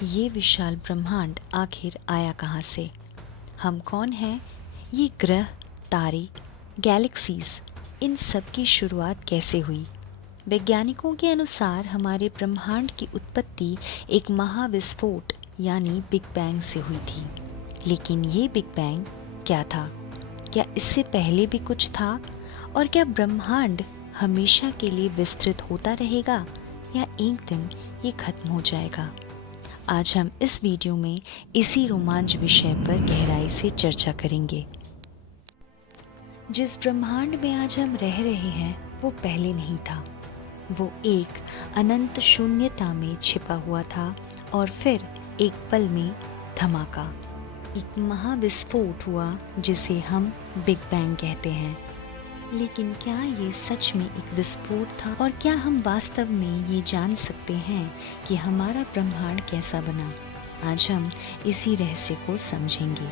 ये विशाल ब्रह्मांड आखिर आया कहाँ से? हम कौन हैं? ये ग्रह, तारे, गैलेक्सीज, इन सब की शुरुआत कैसे हुई? वैज्ञानिकों के अनुसार हमारे ब्रह्मांड की उत्पत्ति एक महाविस्फोट यानी बिग बैंग से हुई थी। लेकिन ये बिग बैंग क्या था? क्या इससे पहले भी कुछ था? और क्या ब्रह्मांड हमेशा के लिए विस्तृत होता रहेगा या एक दिन ये खत्म हो जाएगा? आज हम इस वीडियो में इसी रोमांच विषय पर गहराई से चर्चा करेंगे। जिस ब्रह्मांड में आज हम रह रहे हैं वो पहले नहीं था। वो एक अनंत शून्यता में छिपा हुआ था और फिर एक पल में धमाका, एक महाविस्फोट हुआ जिसे हम बिग बैंग कहते हैं। लेकिन क्या ये सच में एक विस्फोट था और क्या हम वास्तव में ये जान सकते हैं कि हमारा ब्रह्मांड कैसा बना? आज हम इसी रहस्य को समझेंगे।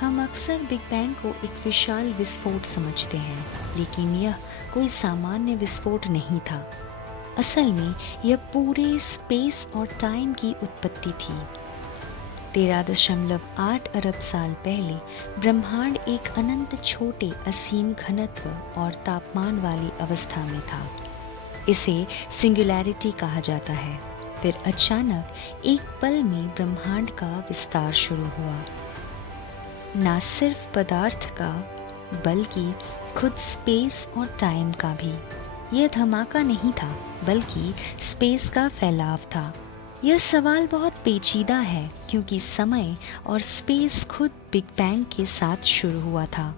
हम अक्सर बिग बैंग को एक विशाल विस्फोट समझते हैं, लेकिन यह कोई सामान्य विस्फोट नहीं था। असल में यह पूरे स्पेस और टाइम की उत्पत्ति थी। 13.8 अरब साल पहले ब्रह्मांड एक अनंत छोटे असीम घनत्व और तापमान वाली अवस्था में था। इसे सिंगुलैरिटी कहा जाता है। फिर अचानक एक पल में ब्रह्मांड का विस्तार शुरू हुआ। न सिर्फ पदार्थ का बल्कि खुद स्पेस और टाइम का भी। यह धमाका नहीं था बल्कि स्पेस का फैलाव था। यह सवाल बहुत पेचीदा है क्योंकि समय और स्पेस खुद बिग बैंग के साथ शुरू हुआ था,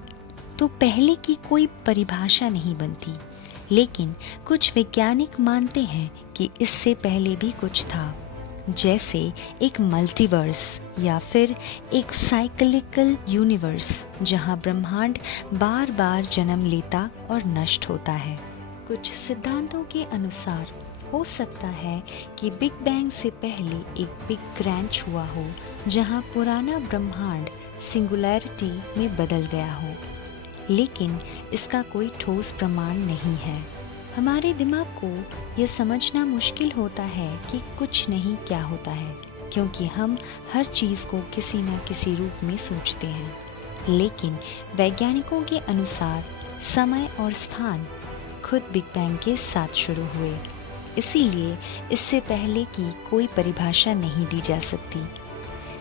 तो पहले की कोई परिभाषा नहीं बनती। लेकिन कुछ वैज्ञानिक मानते हैं कि इससे पहले भी कुछ था, जैसे एक मल्टीवर्स या फिर एक साइक्लिकल यूनिवर्स जहां ब्रह्मांड बार बार जन्म लेता और नष्ट होता है। कुछ सिद्धांतों के अनुसार हो सकता है कि बिग बैंग से पहले एक बिग क्रैंच हुआ हो जहां पुराना ब्रह्मांड सिंगुलैरिटी में बदल गया हो, लेकिन इसका कोई ठोस प्रमाण नहीं है। हमारे दिमाग को यह समझना मुश्किल होता है कि कुछ नहीं क्या होता है, क्योंकि हम हर चीज़ को किसी न किसी रूप में सोचते हैं। लेकिन वैज्ञानिकों के अनुसार समय और स्थान खुद बिग बैंग के साथ शुरू हुए, इसीलिए इससे पहले की कोई परिभाषा नहीं दी जा सकती।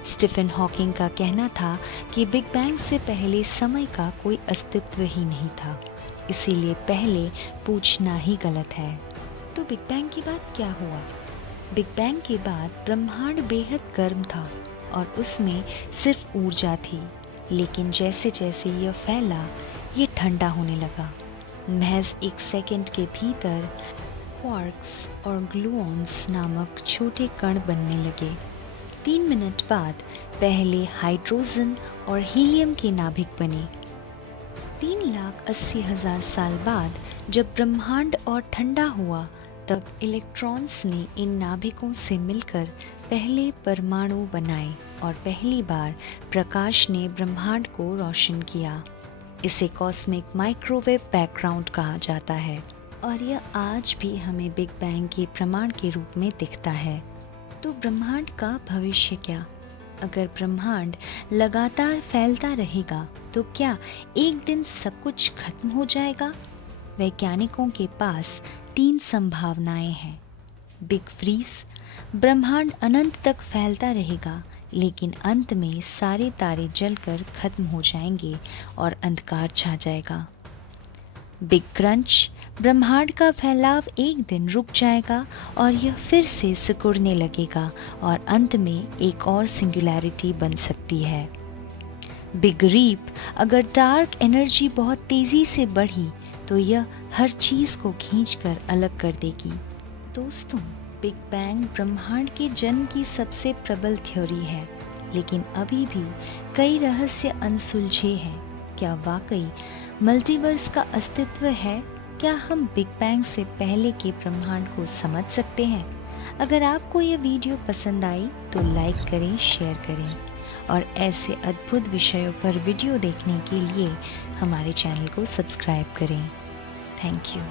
स्टीफन हॉकिंग का कहना था कि बिग बैंग से पहले समय का कोई अस्तित्व ही नहीं था, इसीलिए पहले पूछना ही गलत है। तो बिग बैंग के बाद क्या हुआ? बिग बैंग के बाद ब्रह्मांड बेहद गर्म था और उसमें सिर्फ ऊर्जा थी, लेकिन जैसे जैसे यह फैला ये ठंडा होने लगा। महज एक सेकंड के भीतर क्वार्क्स और ग्लूऑन्स नामक छोटे कण बनने लगे। 3 मिनट बाद पहले हाइड्रोजन और हीलियम के नाभिक बने। 3,80,000 साल बाद जब ब्रह्मांड और ठंडा हुआ, तब इलेक्ट्रॉन्स ने इन नाभिकों से मिलकर पहले परमाणु बनाए और पहली बार प्रकाश ने ब्रह्मांड को रोशन किया। इसे कॉस्मिक माइक्रोवेव बैकग्राउंड कहा जाता है और यह आज भी हमें बिग बैंग के प्रमाण के रूप में दिखता है। तो ब्रह्मांड का भविष्य क्या? अगर ब्रह्मांड लगातार फैलता रहेगा तो क्या एक दिन सब कुछ खत्म हो जाएगा? वैज्ञानिकों के पास 3 संभावनाएं हैं। बिग फ्रीज, ब्रह्मांड अनंत तक फैलता रहेगा लेकिन अंत में सारे तारे जलकर खत्म हो जाएंगे और अंधकार छा जाएगा। बिग क्रंच, ब्रह्मांड का फैलाव एक दिन रुक जाएगा और यह फिर से सिकुड़ने लगेगा और अंत में एक और सिंगुलैरिटी बन सकती है। बिग रीप, अगर डार्क एनर्जी बहुत तेज़ी से बढ़ी तो यह हर चीज़ को खींचकर अलग कर देगी। दोस्तों, बिग बैंग ब्रह्मांड के जन्म की सबसे प्रबल थ्योरी है, लेकिन अभी भी कई रहस्य अनसुलझे हैं। क्या वाकई मल्टीवर्स का अस्तित्व है? क्या हम बिग बैंग से पहले के ब्रह्मांड को समझ सकते हैं? अगर आपको यह वीडियो पसंद आई तो लाइक करें, शेयर करें और ऐसे अद्भुत विषयों पर वीडियो देखने के लिए हमारे चैनल को सब्सक्राइब करें। Thank you.